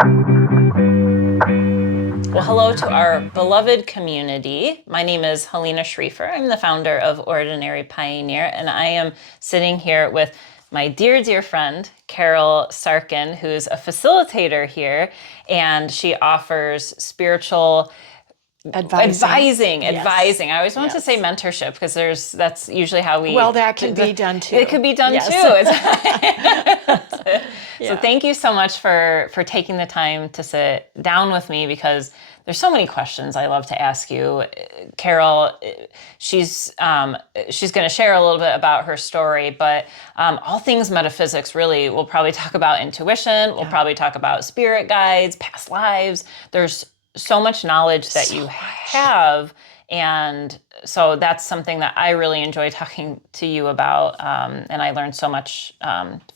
Well, hello to our beloved community. My name is Halina Schriefer. I'm the founder of Ordinary Pioneer, and I am sitting here with my dear, dear friend, Carole Sarkan, who's a facilitator here, and she offers spiritual advising. Yes. I always want to say Yes. mentorship because that's usually how we. Well, that can be done too. It could be done Yes. too. So Yeah. thank you so much for taking the time to sit down with me because there's so many questions I love to ask you. Carole, she's going to share a little bit about her story, but all things metaphysics really. We'll probably talk about intuition. We'll probably talk about spirit guides, past lives. There's so much knowledge that you have, and so that's something that I really enjoy talking to you about, and I learned so much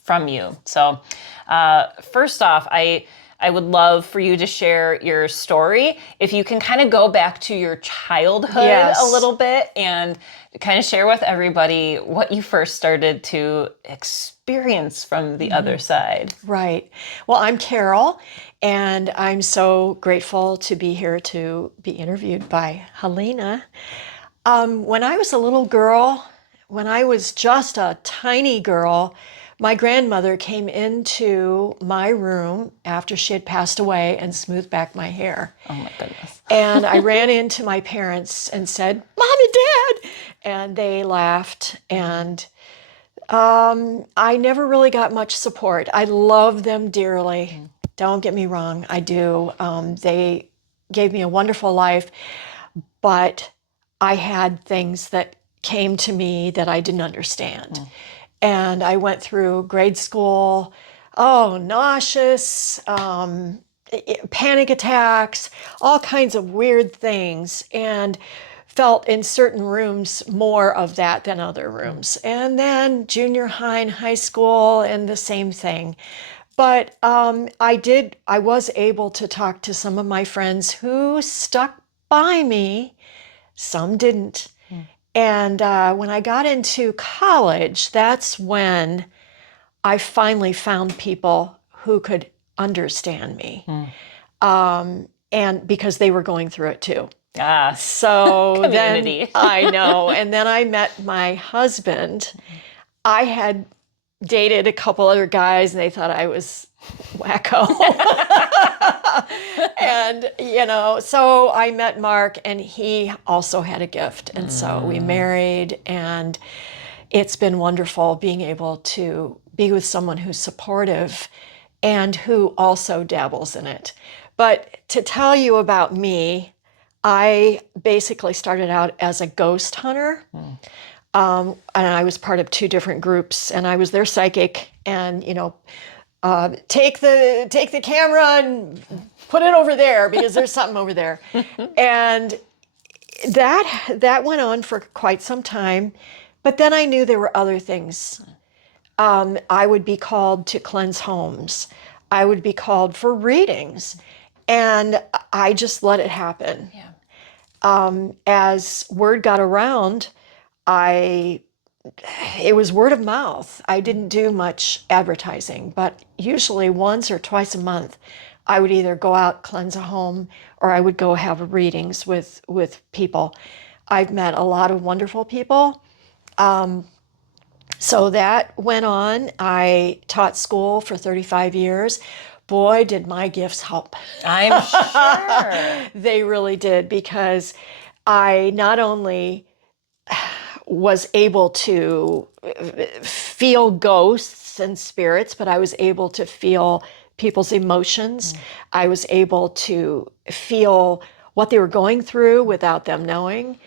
from you. So first off, I would love for you to share your story. If you can kind of go back to your childhood a little bit and kind of share with everybody what you first started to experience from the other side. Right. Well, I'm Carole, and I'm so grateful to be here to be interviewed by Halina. When I was a little girl, when I was just a tiny girl, my grandmother came into my room after she had passed away and smoothed back my hair. Oh my goodness. And I ran into my parents and said, "Mom and Dad!" And they laughed. And I never really got much support. I love them dearly. Don't get me wrong, I do. They gave me a wonderful life, but I had things that came to me that I didn't understand. And I went through grade school, nauseous, panic attacks, all kinds of weird things, and felt in certain rooms more of that than other rooms. And then junior high and high school, and the same thing. But I was able to talk to some of my friends who stuck by me. Some didn't. And when I got into college, that's when I finally found people who could understand me. And because they were going through it too. Ah, So then community. I know. And then I met my husband. I had dated a couple other guys and they thought I was wacko. And, so I met Mark and he also had a gift. And so we married, and it's been wonderful being able to be with someone who's supportive and who also dabbles in it. But to tell you about me, I basically started out as a ghost hunter. And I was part of two different groups, and I was their psychic, and take the camera and put it over there because there's something over there. And that went on for quite some time, but then I knew there were other things. I would be called to cleanse homes. I would be called for readings, and I just let it happen. As word got around, it was word of mouth. I didn't do much advertising, but usually once or twice a month, I would either go out, cleanse a home, or I would go have readings with people. I've met a lot of wonderful people. So that went on. I taught school for 35 years. Boy, did my gifts help. I'm sure. They really did, because I not only was able to feel ghosts and spirits, but I was able to feel people's emotions. I was able to feel what they were going through without them knowing.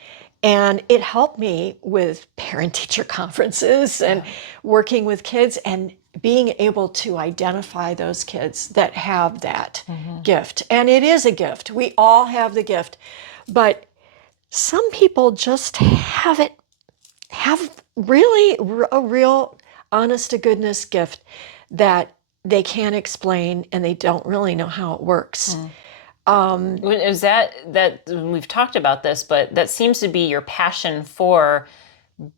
And it helped me with parent-teacher conferences and working with kids and being able to identify those kids that have that gift. And it is a gift. We all have the gift. But some people just have really a real honest to goodness gift that they can't explain, and they don't really know how it works. Is that we've talked about this, but that seems to be your passion for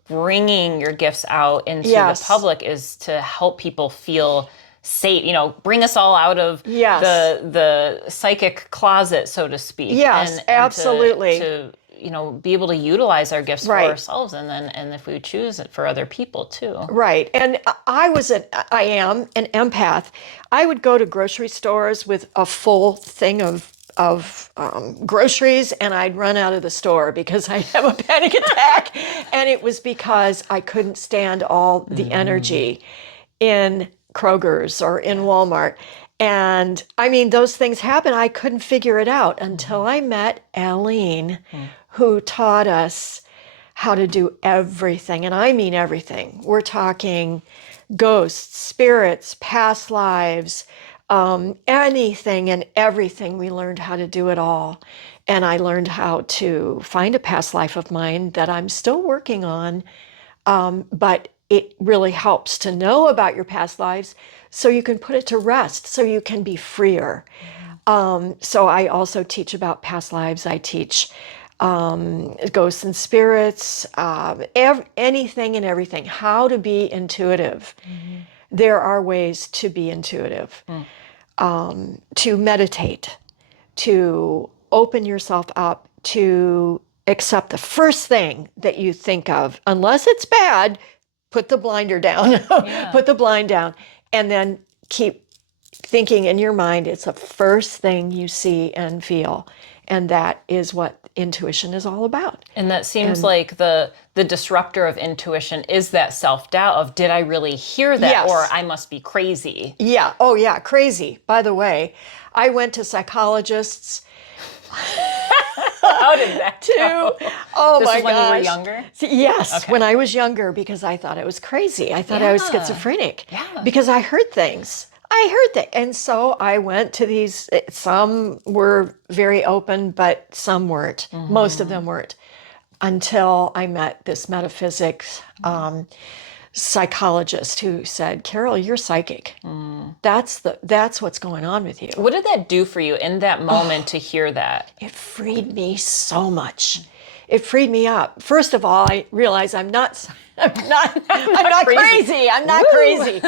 bringing your gifts out into the public, is to help people feel bring us all out of Yes. the psychic closet, so to speak. Yes, and absolutely. To be able to utilize our gifts Right. for ourselves, and if we choose it, for other people too. Right. And I am an empath. I would go to grocery stores with a full thing of groceries, and I'd run out of the store because I'd have a panic attack. And it was because I couldn't stand all the energy in Kroger's or in Walmart. And I mean, those things happen. I couldn't figure it out until I met Aline, who taught us how to do everything. And I mean everything. We're talking ghosts, spirits, past lives, anything and everything. We learned how to do it all. And I learned how to find a past life of mine that I'm still working on. But it really helps to know about your past lives so you can put it to rest, so you can be freer. So I also teach about past lives. I teach ghosts and spirits, anything and everything, how to be intuitive. There are ways to be intuitive, to meditate, to open yourself up, to accept the first thing that you think of. Unless it's bad, put the blinder down, put the blind down, and then keep thinking in your mind it's the first thing you see and feel. And that is what intuition is all about. And that seems like the disruptor of intuition is that self-doubt of, did I really hear that? Yes. Or I must be crazy. Yeah. Oh, yeah. Crazy. By the way, I went to psychologists. How did that go? Oh, This my was when you were gosh. younger? Yes, Okay. when I was younger, because I thought I was crazy. I thought I was schizophrenic. Yeah. Because I heard things. And so I went to these. Some were very open, but some weren't. Most of them weren't. Until I met this metaphysics psychologist who said, "Carole, you're psychic. That's what's going on with you." What did that do for you in that moment to hear that? It freed me so much. It freed me up. First of all, I realized I'm not crazy. I'm not crazy.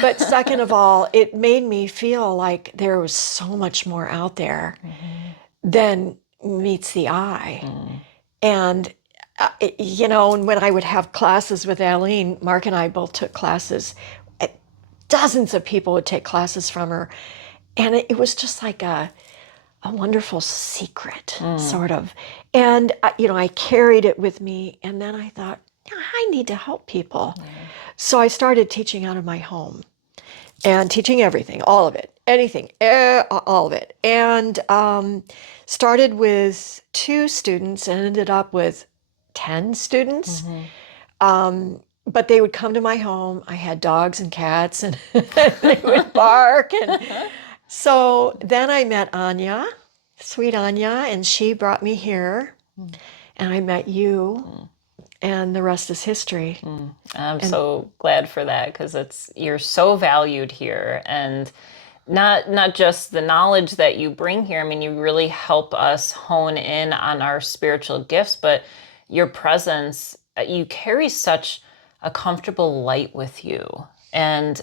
But second of all, it made me feel like there was so much more out there than meets the eye. And and when I would have classes with Aline, Mark and I both took classes. Dozens of people would take classes from her, and it was just like a wonderful secret, sort of. And I carried it with me, and then I thought, I need to help people. So I started teaching out of my home and teaching everything, all of it, anything, all of it. And started with 2 students and ended up with 10 students. But they would come to my home. I had dogs and cats, and they would bark. And so then I met Anya, sweet Anya, and she brought me here. And I met you, and the rest is history. I'm so glad for that, because you're so valued here, and not just the knowledge that you bring here. I mean, you really help us hone in on our spiritual gifts, but your presence, you carry such a comfortable light with you, and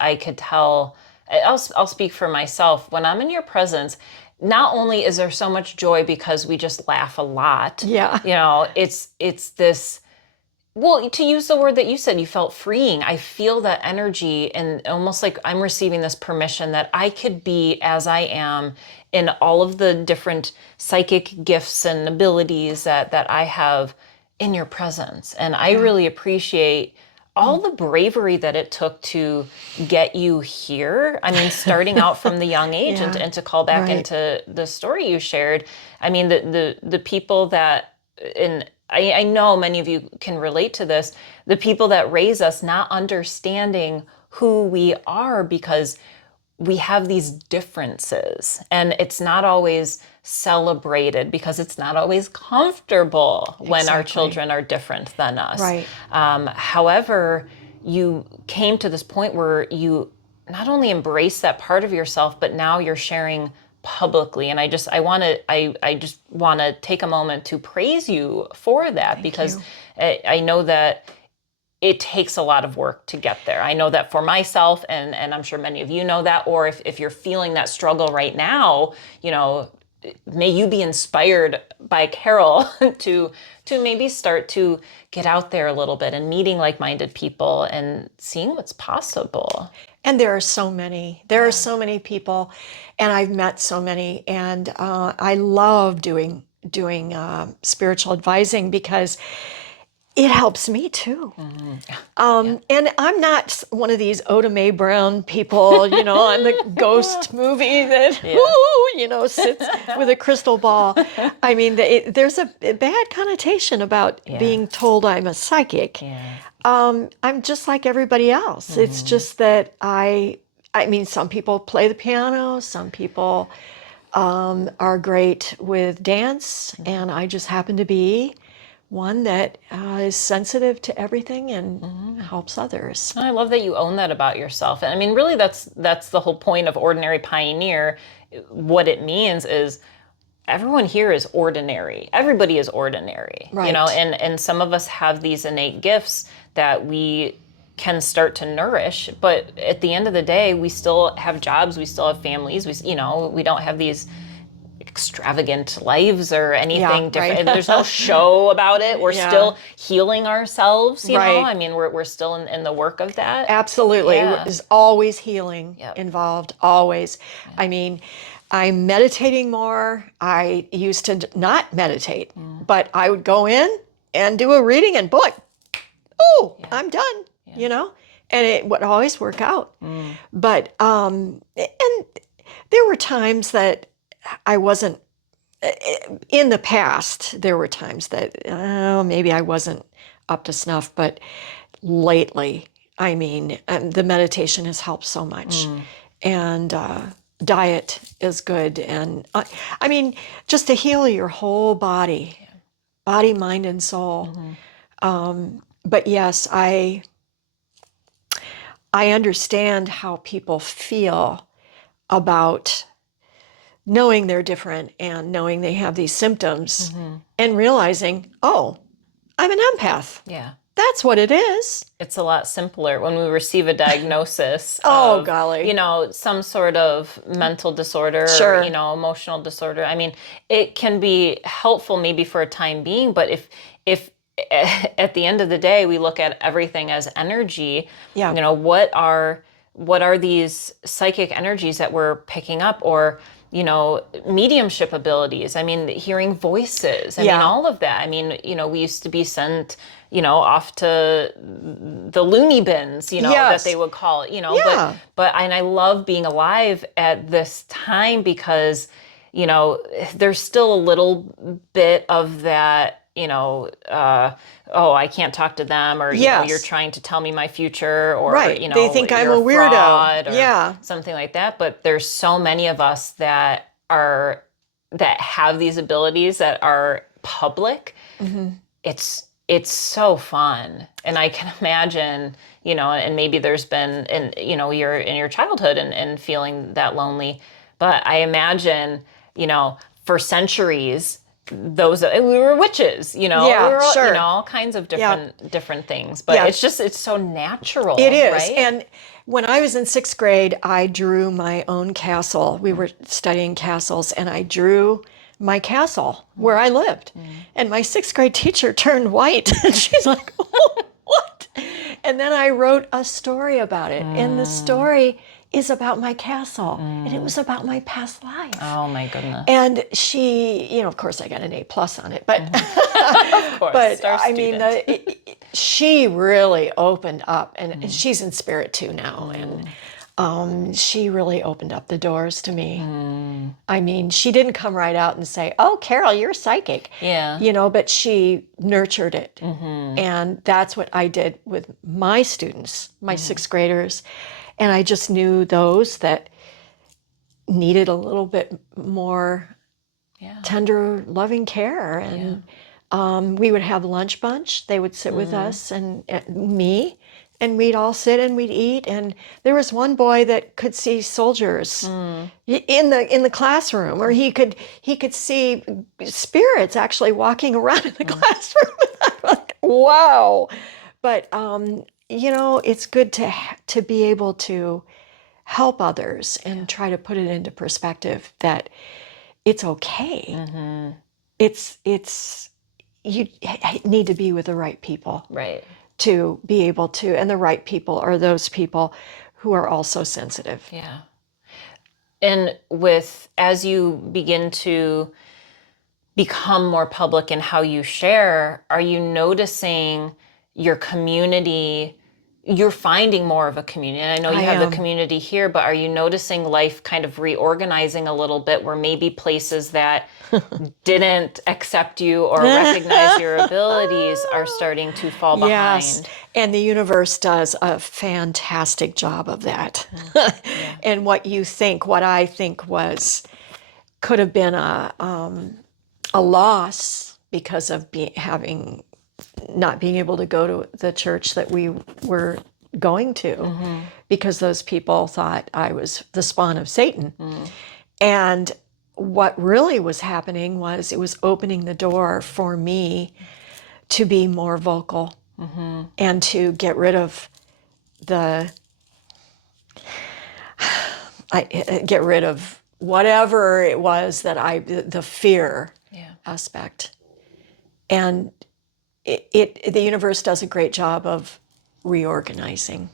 I could tell. I'll speak for myself. When I'm in your presence, not only is there so much joy because we just laugh a lot. Yeah. It's this. Well, to use the word that you said, you felt freeing. I feel that energy, and almost like I'm receiving this permission that I could be as I am in all of the different psychic gifts and abilities that I have in your presence. And I really appreciate all the bravery that it took to get you here. I mean, starting out from the young age, and to call back into the story you shared. I mean, the people that, I know many of you can relate to this, the people that raise us not understanding who we are because we have these differences, and it's not always celebrated because it's not always comfortable when our children are different than us. Right. However, you came to this point where you not only embrace that part of yourself, but now you're sharing publicly. And I just want to take a moment to praise you for that, because I know that it takes a lot of work to get there. I know that for myself, and I'm sure many of you know that, or if you're feeling that struggle right now, may you be inspired by Carole to maybe start to get out there a little bit and meeting like-minded people and seeing what's possible. And there are so many. There are so many people, and I've met so many. And I love doing spiritual advising because it helps me too. And I'm not one of these Oda Mae Brown people, on the ghost movie that, sits with a crystal ball. I mean, there's a bad connotation about being told I'm a psychic. Yeah. I'm just like everybody else. It's just that I mean, some people play the piano, some people are great with dance, and I just happen to be one that is sensitive to everything and helps others. I love that you own that about yourself. And I mean, really, that's the whole point of Ordinary Pioneer. What it means is everyone here is ordinary. Everybody is ordinary, Right. and some of us have these innate gifts that we can start to nourish. But at the end of the day, we still have jobs, we still have families, we don't have these extravagant lives or anything different. Right. There's no show about it. We're still healing ourselves, you know? Right. I mean, we're still in the work of that. Absolutely. Yeah. There's always healing Yep. involved, always. I mean, I'm meditating more. I used to not meditate, but I would go in and do a reading and boy, I'm done, and it would always work out. But, and there were times that I wasn't, in the past, there were times that maybe I wasn't up to snuff, but lately, I mean, the meditation has helped so much. And diet is good. And I mean, just to heal your whole body, mind, and soul. But yes, I understand how people feel about knowing they're different and knowing they have these symptoms and realizing, oh, I'm an empath. Yeah. That's what it is. It's a lot simpler when we receive a diagnosis Oh, of, golly. some sort of mental disorder Sure. or, emotional disorder. I mean, it can be helpful maybe for a time being, but if at the end of the day, we look at everything as energy, Yeah. what are these psychic energies that we're picking up, or mediumship abilities. I mean, hearing voices. I mean, all of that. I mean, we used to be sent, off to the loony bins, that Yes. they would call it, Yeah. but I love being alive at this time because, there's still a little bit of that, I can't talk to them, or Yes. you're trying to tell me my future, or Right. They think I'm you're a weirdo. fraud, or Yeah. something like that. But there's so many of us that have these abilities that are public. It's so fun, and I can imagine, and maybe there's been, and you're in your childhood and feeling that lonely, but I imagine, for centuries, we were witches, we were all, sure. all kinds of different things, but it's so natural. It is. Right? And when I was in 6th grade, I drew my own castle. We were studying castles, and I drew my castle where I lived. And my 6th grade teacher turned white, and she's like, oh, what? And then I wrote a story about it. And the story is about my castle, and it was about my past life. Oh my goodness. And she, of course I got an A+ on it, but Of course, but star I mean, student. she really opened up, and she's in spirit too now, and she really opened up the doors to me. I mean, she didn't come right out and say, "Oh, Carole, you're psychic," but she nurtured it, and that's what I did with my students, my 6th graders, and I just knew those that needed a little bit more tender, loving care. And we would have lunch bunch. They would sit with us and me, and we'd all sit and we'd eat. And there was one boy that could see soldiers in the classroom, or he could see spirits actually walking around in the classroom. I'm like, wow. But it's good to be able to help others and try to put it into perspective that it's okay. It's you need to be with the right people Right. to be able to, and the right people are those people who are also sensitive. Yeah. And as you begin to become more public in how you share, are you noticing your community? You're finding more of a community. And I know you have the community here, but are you noticing life kind of reorganizing a little bit where maybe places that didn't accept you or recognize your abilities are starting to fall Yes, behind? and the universe does a fantastic job of that. And what I think could have been a loss because of not being able to go to the church that we were going to, because those people thought I was the spawn of Satan. And what really was happening was it was opening the door for me to be more vocal and to get rid of the get rid of whatever it was that the fear aspect. And the universe does a great job of reorganizing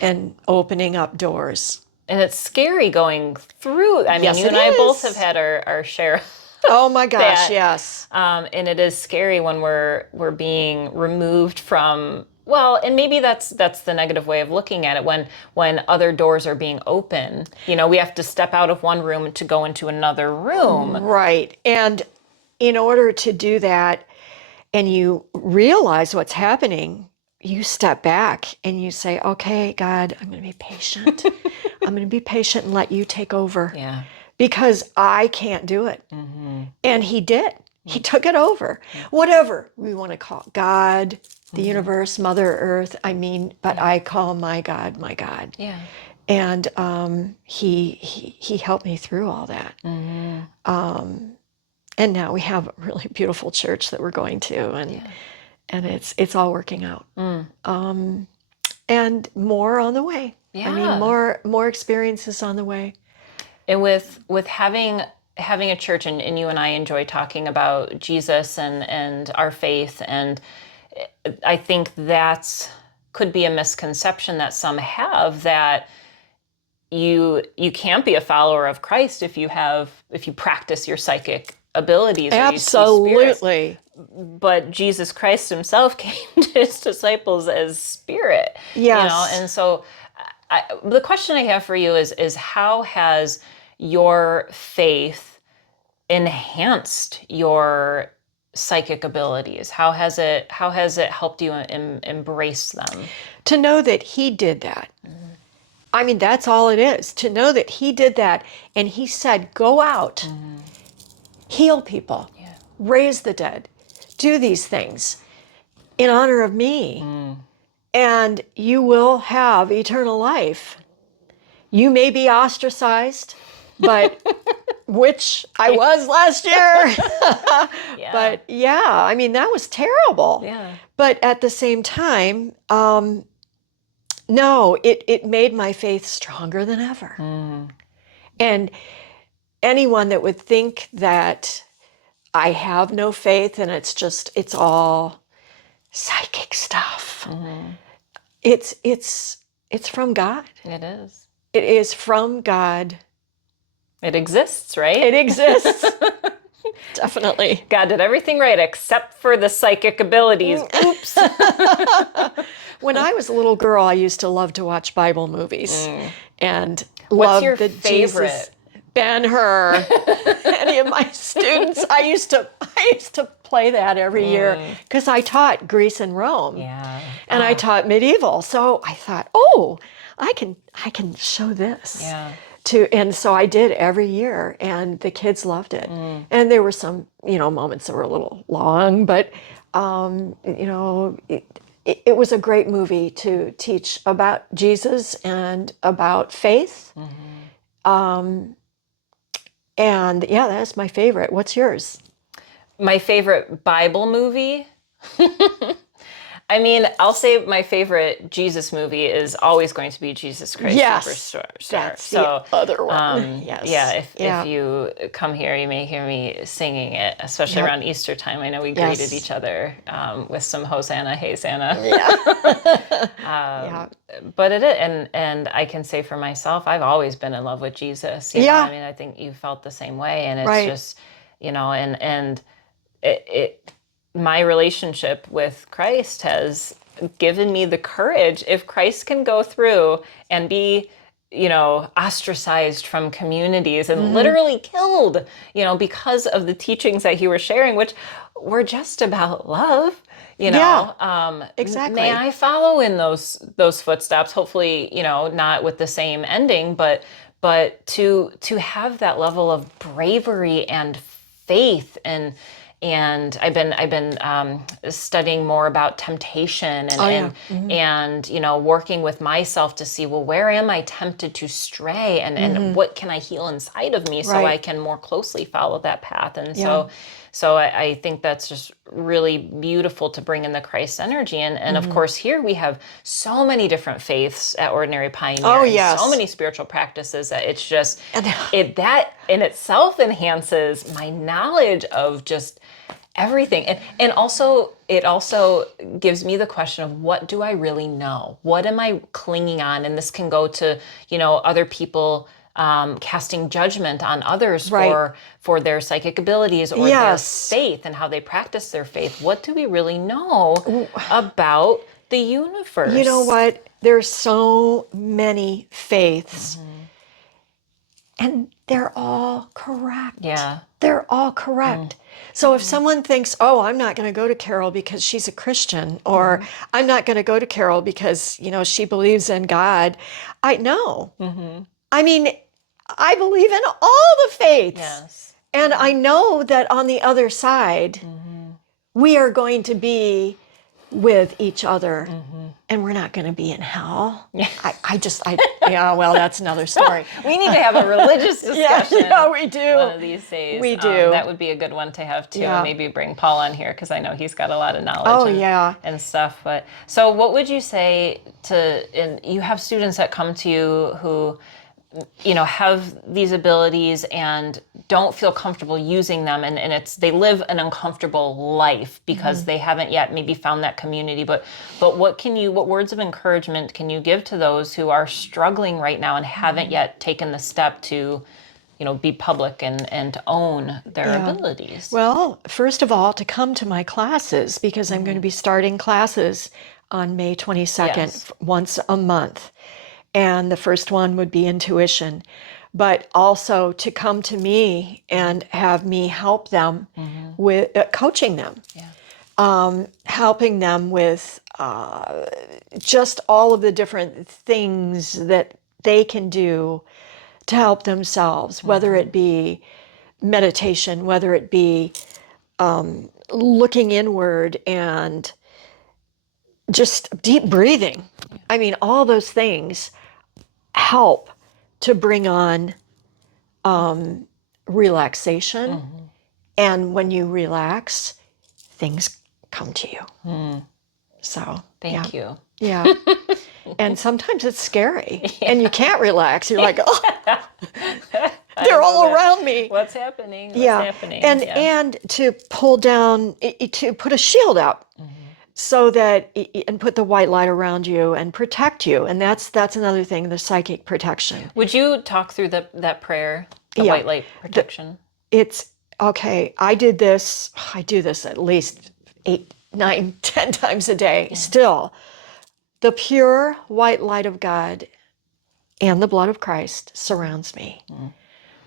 and opening up doors. And it's scary going through. I mean, Yes, you it and I both have is. had our share. Oh my gosh, That. yes. And it is scary when we're being removed from, well, and maybe that's the negative way of looking at it, when other doors are being open. We have to step out of one room to go into another room. Right. And in order to do that, and you realize what's happening, you step back and you say, okay, God, I'm going to be patient. I'm going to be patient and let you take over. Yeah. Because I can't do it. And he did. He took it over. Whatever we want to call it. God, the universe, Mother Earth. But I call my God, my God. Yeah. And he helped me through all that. And now we have a really beautiful church that we're going to, and it's all working out. And more on the way. Yeah. More experiences on the way. And with having a church, and you and I enjoy talking about Jesus and our faith, and I think that's could be a misconception that some have, that you can't be a follower of Christ if you practice your psychic abilities. Absolutely. But Jesus Christ himself came to his disciples as spirit. Yes. And so the question I have for you is how has your faith enhanced your psychic abilities? How has it helped you embrace them? To know that he did that. That's all it is. To know that he did that, and he said, go out, heal people, raise the dead, do these things in honor of me, and you will have eternal life. You may be ostracized, but which I was last year. But that was terrible. Yeah. But at the same time, no, it made my faith stronger than ever. And anyone that would think that I have no faith and it's all psychic stuff, it's from God. It is. It is from God. It exists, right? It exists. Definitely. God did everything right except for the psychic abilities. Oops. When I was a little girl, I used to love to watch Bible movies, and What's love your the favorite? Jesus, Ben-Hur. Any of my students, I used to play that every year because I taught Greece and Rome, and I taught medieval. So I thought, oh, I can show this. And so I did every year, and the kids loved it. And there were some, moments that were a little long, but it was a great movie to teach about Jesus and about faith. And that's my favorite. What's yours? My favorite Bible movie? I mean, I'll say my favorite Jesus movie is always going to be Jesus Christ Yes, Superstar. that's the So, other one. yeah, Yes. if you come here, you may hear me singing it, especially Yep. around Easter time. I know we greeted Yes. each other with some Hosanna, Hey Santa. Yeah. Yeah. But it is, and I can say for myself, I've always been in love with Jesus. You know, I Yeah. mean, I think you felt the same way, and it's Right. just, and it my relationship with Christ has given me the courage. If Christ can go through and be, ostracized from communities and Mm-hmm. literally killed, because of the teachings that he was sharing, which were just about love. Yeah. May Exactly. I follow in those footsteps? Hopefully, not with the same ending, but to have that level of bravery and faith and I've been studying more about temptation Oh yeah. and working with myself to see, well, where am I tempted to stray, and Mm-hmm. what can I heal inside of me so I Right. can more closely follow that path. And Yeah. so I think that's just really beautiful to bring in the Christ energy. And of Mm-hmm. course, here we have so many different faiths at Ordinary Pioneer Oh and so yes. many spiritual practices that it's just, And that in itself enhances my knowledge of just everything. And also, it also gives me the question of, what do I really know? What am I clinging on? And this can go to, other people casting judgment on others right. for their psychic abilities or their Yes. faith and how they practice their faith. What do we really know W- about the You know universe? what? There's so many faiths, and they're all correct. Yeah. They're all correct. So if someone thinks, "Oh, I'm not going to go to Carole because she's a Christian," or "I'm not going to go to Carole because, she believes in God," I know. I mean, I believe in all the faiths. Yes. And I know that on the other side, we are going to be with each other, and we're not going to be in hell. Yeah. Yeah, well, that's another story. We need to have a religious discussion. Yeah, we do. One of these days. We do. That would be a good one to have too, Yeah. and maybe bring Paul on here because I know he's got a lot of knowledge Oh, and, yeah. and stuff. But so, what would you say and you have students that come to you who, have these abilities and don't feel comfortable using them, and they live an uncomfortable life because they haven't yet maybe found that community. But what words of encouragement can you give to those who are struggling right now and haven't yet taken the step to, be public and to own their Yeah. abilities? Well, first of all, to come to my classes, because I'm going to be starting classes on May 22nd, Yes. once a month. And the first one would be intuition, but also to come to me and have me help them with coaching them, helping them with just all of the different things that they can do to help themselves, whether it be meditation, whether it be looking inward and just deep breathing. I mean, all those things help to bring on relaxation. And when you relax, things come to you. So, yeah. Thank you. Yeah. And sometimes it's scary and you can't relax. You're like, oh, they're all around me. What's happening? What's Yeah. happening? And to pull down, to put a shield up so that, and put the white light around you and protect you. And that's another thing, the psychic protection. Would you talk through that prayer, the Yeah. white light protection? It's okay. I do this at least 8, 9, 10 times a day. Still, the pure white light of God and the blood of Christ surrounds me.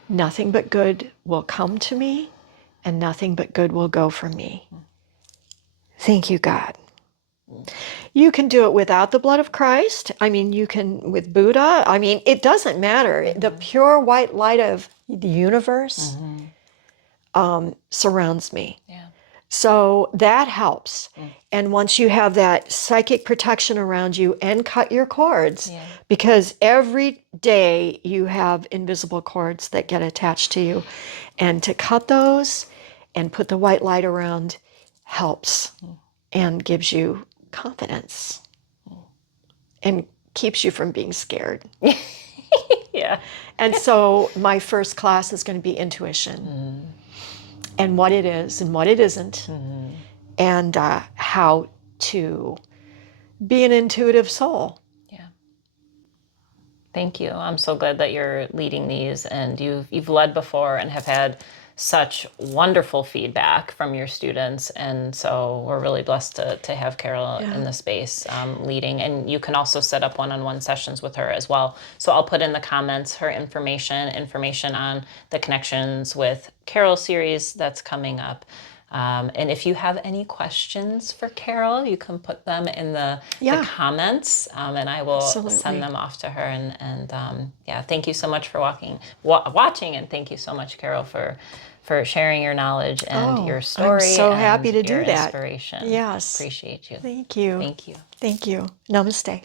Nothing but good will come to me, and nothing but good will go from me. Thank you, God. You can do it without the blood of Christ. I mean, you can with Buddha. I mean, it doesn't matter. The pure white light of the universe surrounds me. Yeah. So that helps. And once you have that psychic protection around you, and cut your cords, because every day you have invisible cords that get attached to you. And to cut those and put the white light around helps and gives you confidence and keeps you from being scared. Yeah. And so my first class is going to be intuition and what it is and what it isn't, and how to be an intuitive soul. Yeah. Thank you. I'm so glad that you're leading these, and you've led before and have had such wonderful feedback from your students. And so we're really blessed to have Carole in the space leading. And you can also set up one-on-one sessions with her as well. So I'll put in the comments her information on the Connections with Carole series that's coming up. And if you have any questions for Carole, you can put them in the comments, and I will send them off to her. And thank you so much for watching, and thank you so much, Carole, for sharing your knowledge and your story. I'm so happy to your do that. Inspiration. Yes. Appreciate you. Thank you. Thank you. Thank you. Namaste.